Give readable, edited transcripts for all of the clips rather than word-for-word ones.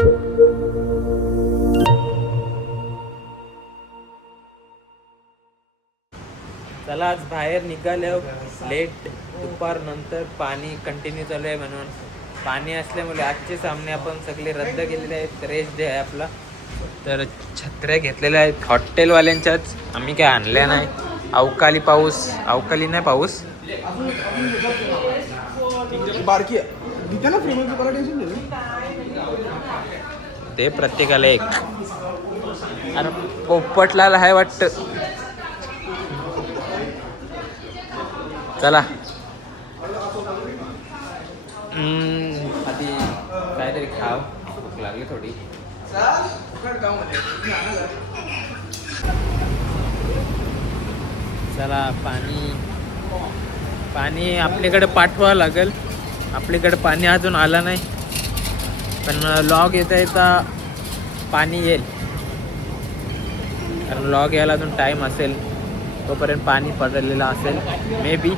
चला आज बाहेर निघालो लेट दुपार नंतर पाणी कंटिन्यू चालू आहे म्हणून पाणी असल्यामुळे आजचे सामने आपण सगळे रद्द केलेले आहेत. रेस्ट डे आहे आपला. तर छत्र्या घेतलेल्या आहेत हॉटेलवाल्यांच्याच, आम्ही काय आणल्या नाही. अवकाळी नाही पाऊस. ते प्रत्येकाला एक. अरे पोपटलाल आहे वाटतं. चला आधी काहीतरी खाव, भूक लागली थोडी. चला पाणी आपल्याकडे पाठवावं लागेल. आपल्याकडे पाणी अजून आलं नाही, पण लॉग येता पाणी येईल. कारण लॉग यायला अजून टाईम असेल, तोपर्यंत पाणी पडलेलं असेल मे बी.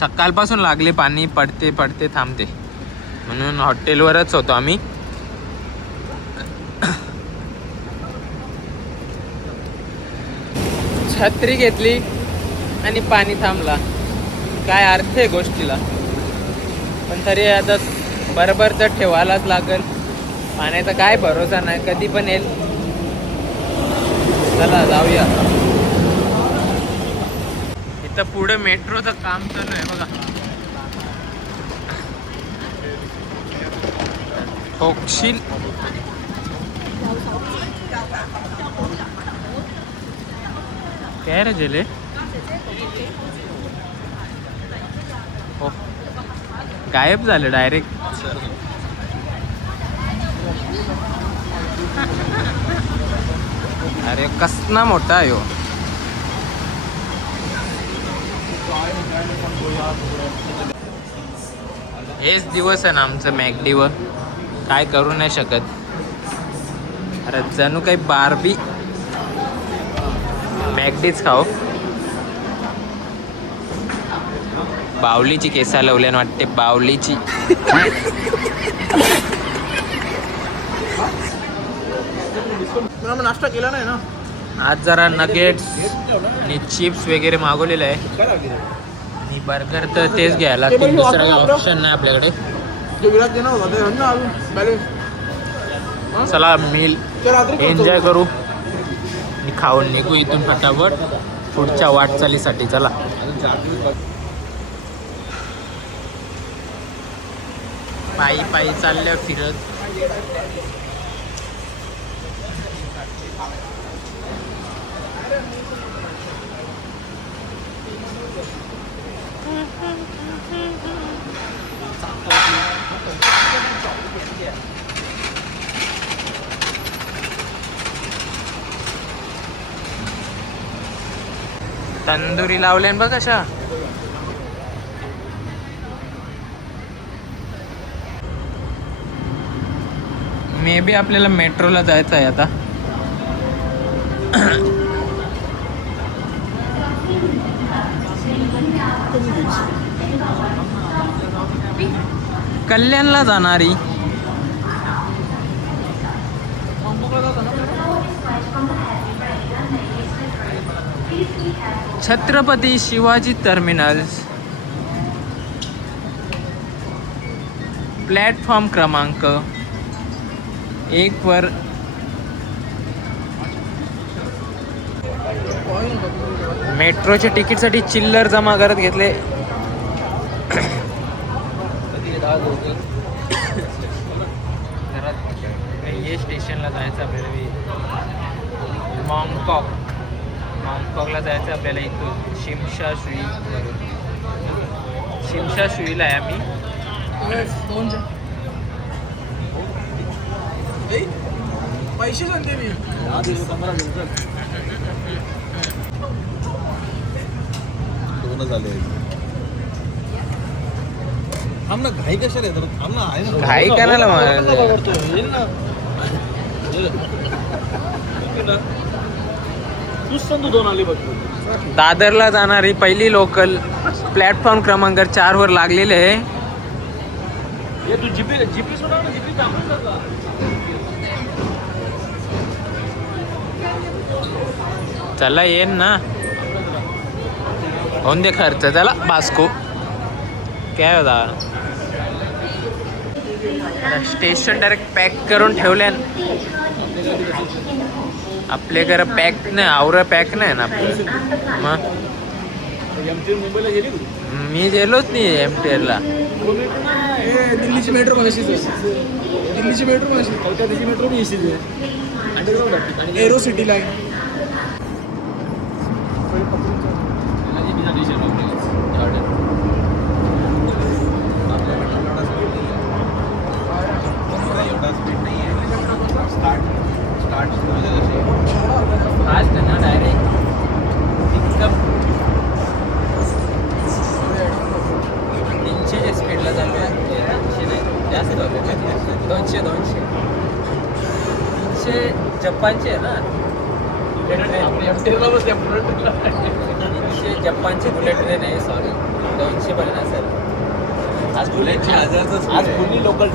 सकाळपासून लागले पाणी, पडते थांबते, म्हणून हॉटेलवरच होतो आम्ही. छत्री घेतली आणि पाणी थांबला. काय अर्थ आहे गोष्टीला, पण तरी आता बरोबर तर ठेवायलाच लागेल. पाण्याचा काय भरोसा नाही, कधी पण येईल. चला जाऊया. इथं पुढे मेट्रोचं काम चालू आहे बघा. ठोकशील. काय रे जेले. हो गायब झालं डायरेक्ट. अरे कसना मोठा आहे हो. हेच दिवस आहे ना आमचं मॅकडीवर, काय करू नाही शकत. अरे जणू काही बारबी मॅकडीच खाओ. बावलीची केसा लावल्यानं वाटते, बावलीची. नाश्ता केला नाही ना आज. जरा नगेट्स आणि चिप्स वगैरे मागवलेलं आहे, आणि बर्गर तर तेच घ्यायला, दुसरा ऑप्शन नाही आपल्याकडे. चला मील एन्जॉय करू आणि खाऊन निघू इथून फटाफट पुढच्या वाटचालीसाठी. चला पायी चालल्या फिरत. तंदुरी लावल्यान बघ कशा. मे बी आपल्याला मेट्रोला जायचं आहे आता. कल्याणला जाणारी. छत्रपती शिवाजी टर्मिनल्स, प्लॅटफॉर्म क्रमांक 1 वर. मेट्रोच्या तिकीटसाठी चिल्लर जमा करत घेतले. ये स्टेशनला जायचं आपल्याला, मॉन्कॉकला जायचं आपल्याला. इथून शिमशाश्रीला आहे आम्ही. पैसे सांगते मी. आम ना घाई कशाला येतात. आम ना आहे ना घाई करायला तूच सांग, तू 2 आली बघ. दादरला जाणारी पहिली लोकल प्लॅटफॉर्म क्रमांक 4 वर लागलेले आहे. ये तू जीपी सोडा ना, जीपी काम करता. चला येईन ना, होऊन दे खर्च चला बास्को. काय होता स्टेशन डायरेक्ट पॅक करून ठेवले. आपले घर पॅक नाही, आवरं पॅक नाही ना आपलं. मग मुंबईला गेली तू? मी गेलोच नाही MTR ला. दिल्लीची मेट्रो पण अशीच आहे. दिल्लीची मेट्रो पण अशीच, कोलकाताची मेट्रो पण अशीच आहे. अंडरग्राऊंड आणि एरो सिटी लाईन. फास्ट आहे ना डायरेक्ट एकदम 300च्या स्पीडला चालू आहे. 300 नाही जास्त चालू आहे. 200 300 जपानचे आहे ना बुलेट ट्रेन. 300 जपानचे बुलेट ट्रेन आहे. सॉरी 250 असेल. आज बुलेटची आज fully local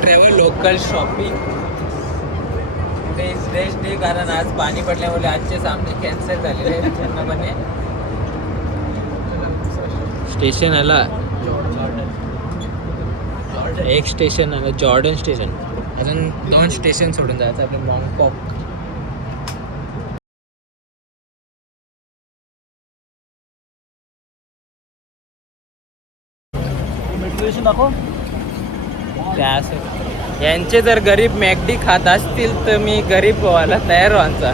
travel local shopping rest day. कारण आज पाणी पडल्यामुळे आजचे सामने कॅन्सल झालेले आहेत पूर्णपणे. स्टेशन आला, एक स्टेशन आलं जॉर्डन स्टेशन. अजून 2 स्टेशन सोडून जायचं आपलं मॉन्गकॉक. मेट्रो दाखव. त्या यांचे जर गरीब मॅकडी खात असतील तर मी गरीब व्हायला तयार व्हायचा.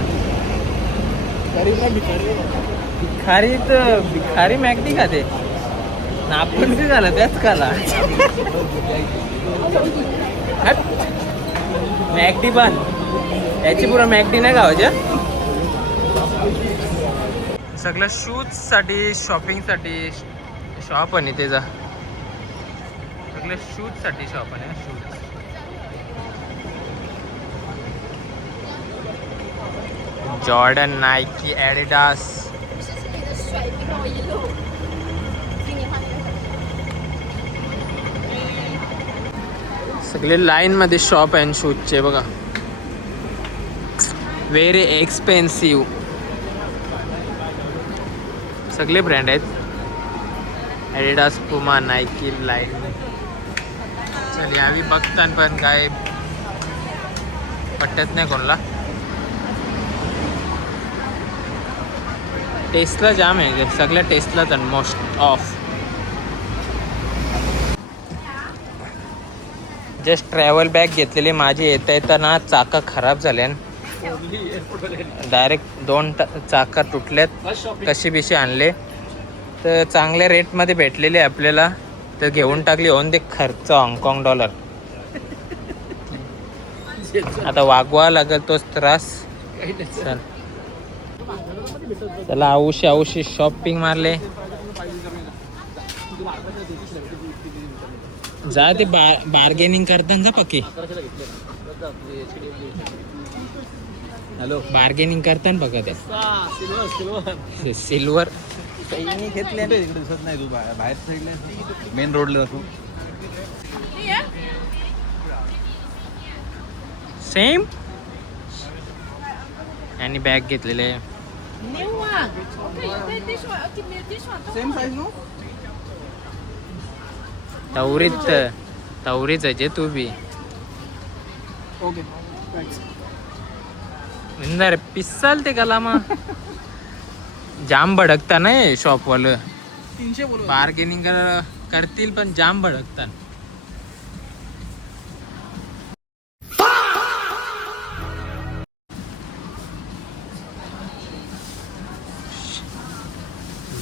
भिखारी तर भिखारी मॅकडी खाते ना, आपण काय झालं त्याच खाला. मॅकडी पण याची पुरा मॅकडी नाही गावाच्या. सगळं शूजसाठी शॉपिंगसाठी शॉप आहे त्याचा. सगळं शूजसाठी शॉप आहे. Shoes Jordan, Nike, Adidas. सगळे लाईन मध्ये शॉप आहे शूजचे बघा. व्हेरी एक्सपेन्सिव्ह सगळे ब्रँड आहेत. ॲडिडास, पुमा, नायकी, लाईन. चल यावी बघताना पण काय पटत नाही कोणाला. टेस्ला जाम आहे सगळ्या टेस्लाच most of. Just travel bag घेतलेली माझी येता येताना चाका खराब झाल्या. डायरेक्ट 2 चाका तुटल्यात. कशी बिशी आणले तर चांगल्या रेटमध्ये भेटलेले आपल्याला तर घेऊन टाकली. होऊन दे खर्च हाँगकाँग डॉलर. आता वागवा लागेल तोच त्रास. चल त्याला औशी शॉपिंग मारले. जा ते बार्गेनिंग करताना जा पक्की. हॅलो बार्गेनिंग करताना बघा ते सिल्वर घेतले. इकडे दिसत नाही तू बाहेर साईडला मेन रोडला दाखव. सेम आणि बॅग घेतलेले. Same size no. तवरीच आहे तू बी. ओके विंदर पिसाल ते गला मग जाम भडकता नाही शॉपवालं. 300 बोल. बार्गेनिंग करतील पण जाम भडकतात.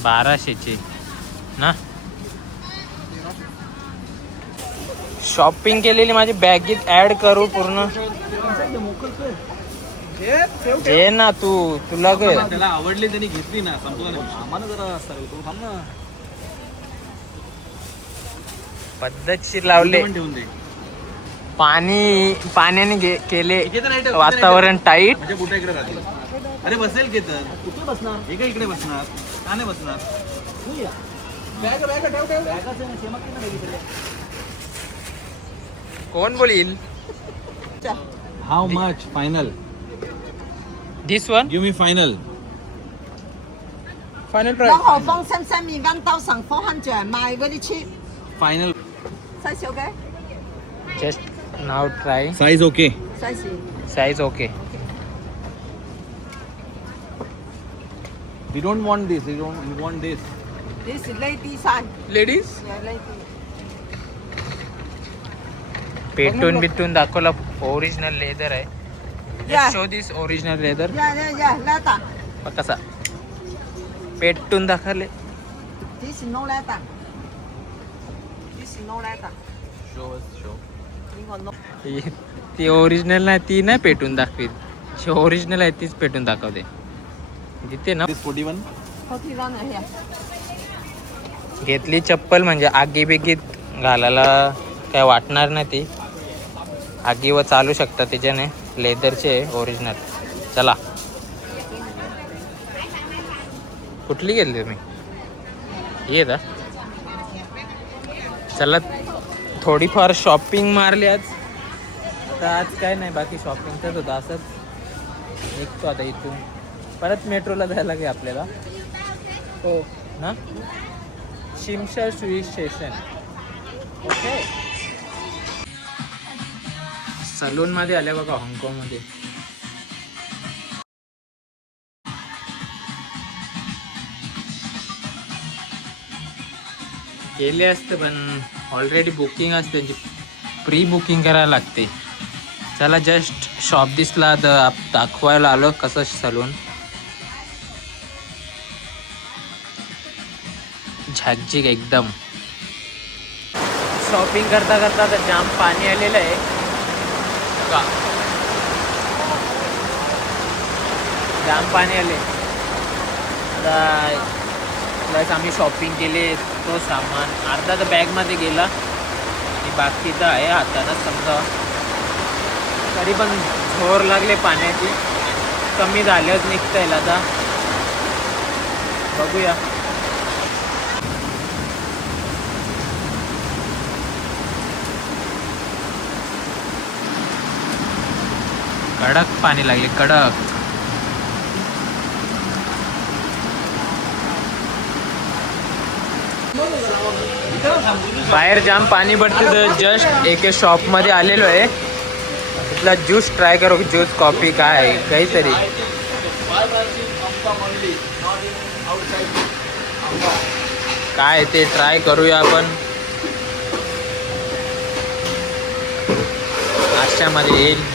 बाराशेचे ना. शॉपिंग केलेली माझी बॅगीत ऍड करू पूर्ण. जे ना तुला काय त्याला आवडली त्यांनी घेतली ना. आम्हाला जरा थांब ना. पद्धतशीर लावले. ठेवून दे. पाण्याने केले वातावरण टाईट. म्हणजे कुठे इकडे राहते. अरे बसेल घेत कुठे बसणार? इकडे बसणार का नाही बसणार? बॅग बॅग ठेव ठेव. बॅगाचं ना, शेमा किती नाही दिसले. कोण बोलील? How much final? This one give me final. Final 然後放心心麵羹兜成400賣嗰啲 cheap， final 細少嘅 just now try. Size okay. 細時。 size okay. We don't want this. We want this. This is lady size. Ladies Yeah, lady. पेटून बिटून दाखवलं. Original leather आहे. Yeah. Show this original leather. Yeah, leather. कसा पेटून दाखवले. This is no leather. This is no leather. Show. This one no. ती original नाही, ती नाही पेटून दाखवीत. जी ओरिजिनल आहे तीच पेटून दाखवते. तिथे ना दिस 41. 41 here. घेतली चप्पल म्हणजे आगी बिगीत घालायला काय वाटणार नाही. ती आगीवर चालू शकता त्याच्याने. लेदरचे ओरिजिनल. चला कुठली घेतली तुम्ही? येत चला थोडीफार शॉपिंग मारली आज. तर आज काय नाही, बाकी शॉपिंगचाच होतं. असंच निघतो आता इथून. परत मेट्रोला जायला लागेल आपल्याला. हो ना, शिमशा सुई स्टेशन. ओके. सलूनमध्ये आले बघा हाँगकाँगमध्ये. केले असते पण ऑलरेडी बुकिंग असते त्यांची. प्री बुकिंग करायला लागते. चला जस्ट शॉप दिसला तर दाखवायला आलो कसं सलून. झॅकझिक एकदम. शॉपिंग करता करता तर जाम पाणी आलेलं आहे का. जाम पाणी आले. आता प्लस आम्ही शॉपिंग केले. तो सामान अर्धा तर बॅगमध्ये गेला आणि बाकी तर आहे हातानंच समजा. तरी पण झोर लागले पाण्याची. कमी झाल्याच निघता येईल आता. बघूया. कडक पाणी लागले, कडक. बाहेर जाम पाणी पडते. तर जस्ट एके शॉपमध्ये आलेलो आहे. इथला ज्यूस ट्राय करू. ज्यूस कॉफी काय आहे काहीतरी. काय ते ट्राय करूया आपण. नाश्त्यामध्ये येईल.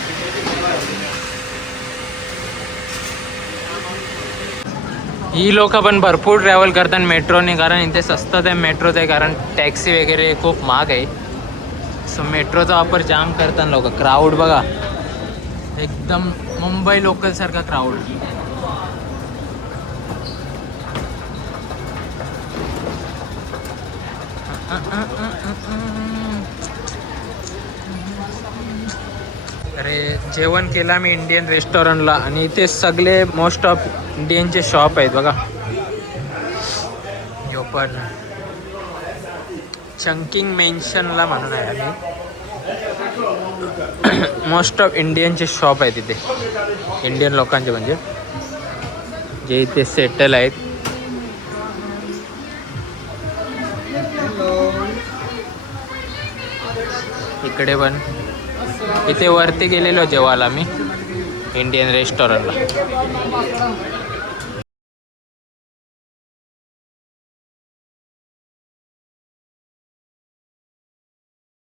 ही लोक पण भरपूर ट्रॅव्हल करतात मेट्रोने. कारण इथे स्वस्तात आहे मेट्रोच आहे. कारण टॅक्सी वगैरे खूप महाग आहे. सो मेट्रोचा वापर जाम करतात लोक. क्राऊड बघा एकदम मुंबई लोकलसारखा क्राऊड. अरे जेवण केलं आम्ही इंडियन रेस्टॉरंटला. आणि इथे सगळे मोस्ट ऑफ इंडियनचे शॉप आहेत बघा. यो पण चंकिंग मेन्शनला म्हणून आहे आम्ही. मोस्ट ऑफ इंडियनचे शॉप आहेत इथे. इंडियन लोकांचे म्हणजे जे इथे सेटल आहेत. इकडे पण. इथे वरती गेलेलो जेवायला मी इंडियन रेस्टॉरंटला.